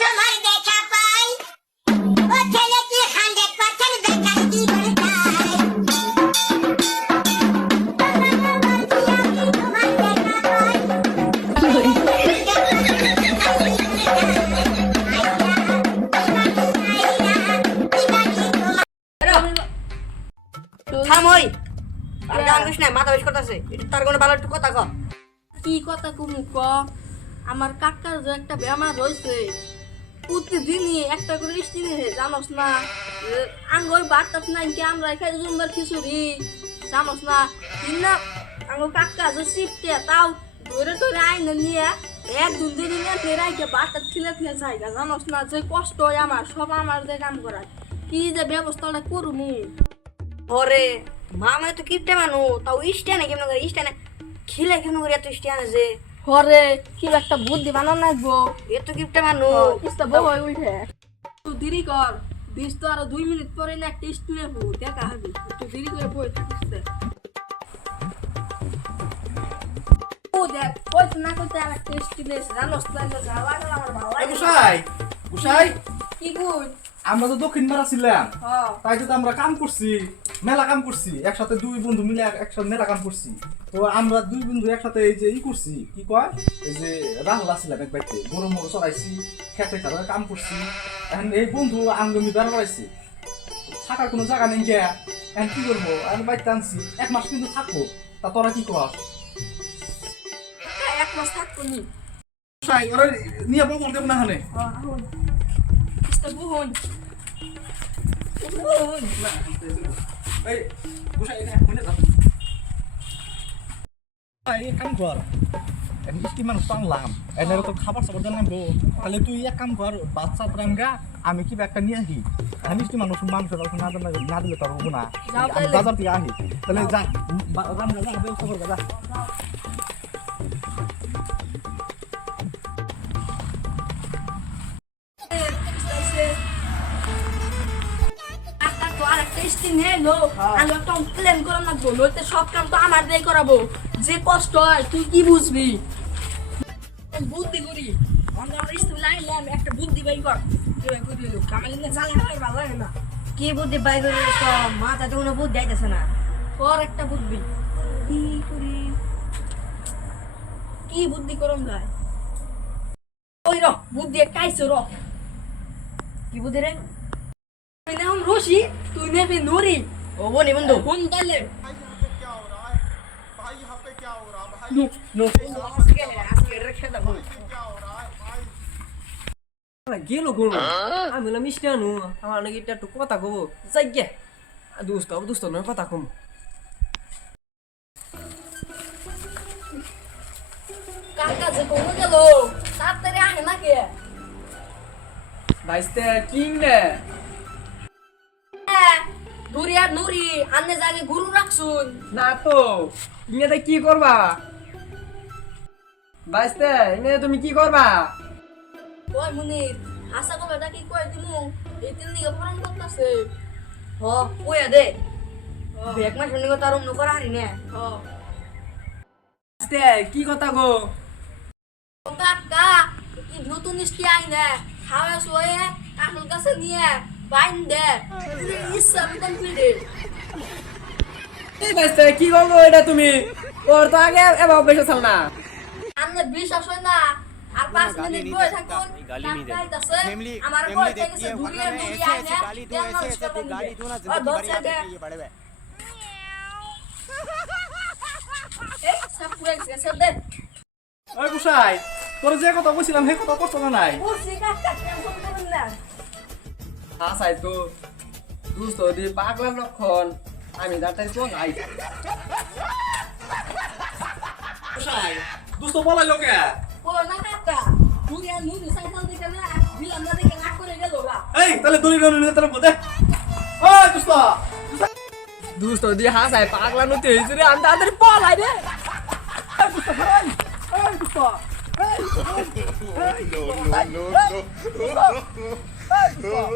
তোমার দেখা পাই ও ছেলে কি 100% দেখা কি করে চাই থামই আর গান করিস না মাথা বেশ করতেছে তার কোনো ভালো একটু কথা ক কি কথা কুমু ক আমার কাকার যে একটা বেমার হয়েছে প্রতিদিনই একটা করে স্টিং জানোস না আঙ্গর বাতাস নাই কি আমরা খাই জুমবার খিচুড়ি জানোস না কিনা আঙ্গর কাকা যে শিফটে তাও ধরে ধরে আইনে নিয়ে একদিন দুদিন ফেরাই কে বাতাস খিলে ফেলে জায়গা জানোস না যে কষ্ট হয় আমার সব আমার যে কাম করার কি যে ব্যবস্থাটা করমু ওরে মামা তো কিপটে মানু তাও স্ট্যান্ডে কেমন করে স্ট্যান্ডে খিলে কেমন করে এত স্ট্যান্ডে যে হরে কি একটা বুদ্ধি বানানো লাগবো এত কিপটে মানু ইস্তা বউ হয়ে উঠে তুই দেরি কর দিস তো আরো 2 মিনিট পরে না টেস্ট নেবো দেখা হবে একটু দেরি করে বই থাকিস ও দেখ কই না করতে আর টেস্ট নেস জানোস না যাওয়া গেল আমার ভালো লাগে গুসাই কি কই আমরা তো দক্ষিণ পাড়া ছিলাম হ্যাঁ তাই তো আমরা কাম করছি মেলা কাম করছি একসাথে দুই বন্ধু মিলে একসাথে মেলা কাম করছি তো আমরা দুই বন্ধু একসাথে এই যে করছি কি কয় এই যে রাহুল আসছিলাম এক বাইতে গরু মরু চড়াইছি খেতে খেতে কাম করছি এখন এই বন্ধু আঙ্গমি বের করাইছি থাকার কোনো জায়গা নেই গিয়া এখন কি করবো এখন বাইতে আনছি 1 মাস কিন্তু থাকবো তা তোরা কি কর এক মাস থাকতো নি গুসাই ওরা নিয়ে বকর দেব না হানে ইস্তা বুহন এই গুসাই না মনে দাও এই কাম কর এখন কি মানুষ টানলাম এদের তো খাবার সাবার জানাম বো তাহলে তুই এক কাম কর বাচ্চা প্রেমগা আমি কি একটা নিয়ে আসি আমি কি মানুষ মাংসের অল্প না দিলে তোর হবো না আমি বাজার থেকে আনি তাহলে যা রান্না যা ব্যবস্থা করবে যা সব কাম তো আমার দিয়ে করাবো যে কষ্ট হয় তুই কি বুঝবি বুদ্ধি করি আমরা স্কুল আইলাম একটা বুদ্ধি বাই কর কামালিনে জালে হয় ভালো লাগে না কি বুদ্ধি বাই করে তো মাথা তো কোনো বুদ্ধি আইতেছে না কর একটা বুদ্ধি কি করি কি বুদ্ধি করম যায় ওই র বুদ্ধি একটা আইছে র কি বুদ্ধি রে তুই নাম রশি তুই নেবি নুরি ও বনি বন্ধু কোন তালে নো আজকে রেখে দাও গেল কোন আমি হলাম মিষ্টি আনু আমার নাকি এটা একটু কথা কব যাই গে দুস্ত নয় কথা কম কাকা যে কোন গেল তাড়াতাড়ি আহে না কে ভাইস্তে কিং রে নুরি আর নুরি আন্নে জাগে গুরু রাখছুন না তো ইংরেজি কি করবা ভাইস্তে ইংরেজি তুমি কি করবা ওই মুনির আশা কবে ডাকি কই দিমু এই তিন দিকে ফোন করতেছে হ কইয়া দে এক মাস হইনি তার অন্য করা হারি না ভাইস্তে কি কথা গো কাকা কি নতুন মিষ্টি আইনে খাওয়া শুয়ে কাকুর কাছে নিয়ে বাইন দে ইচ্ছা মতন ফিরে এই ভাইস্তে কি করবো এটা তুমি ওর তো আগে এবার অভ্যেস ছিল না আমনে বিশ্বাস হয় না আর 5 মিনিট বসে থাকুন কাকাইতাছে আমার বই থেকে ঘুরিয়ে ঘুরিয়ে আইনে গালি দো না এই সব পুরো গেছে দে ওই গুসাই তোর যে কথা বলছিলাম সেই কথা করছো না নাই ও সিগারেট টেনশন করুন না হাসাই তো দুস্ত দি পাগলা লক্ষণ আমি দাঁড়াই তো নাই গুসাই দুস্ত বলাই লোকে ও না কাকা ঘুরিয়ে নুরি সাইকেল দিকে না দিলাম না দিকে না করে গেল গা এই তাহলে দড়ি নিয়ে তাহলে বলতে ওই দুস্ত দুস্ত দি হাসাই পাগলা নতে হইছে রে আমি তাদের পলাই রে এই দুস্ত no.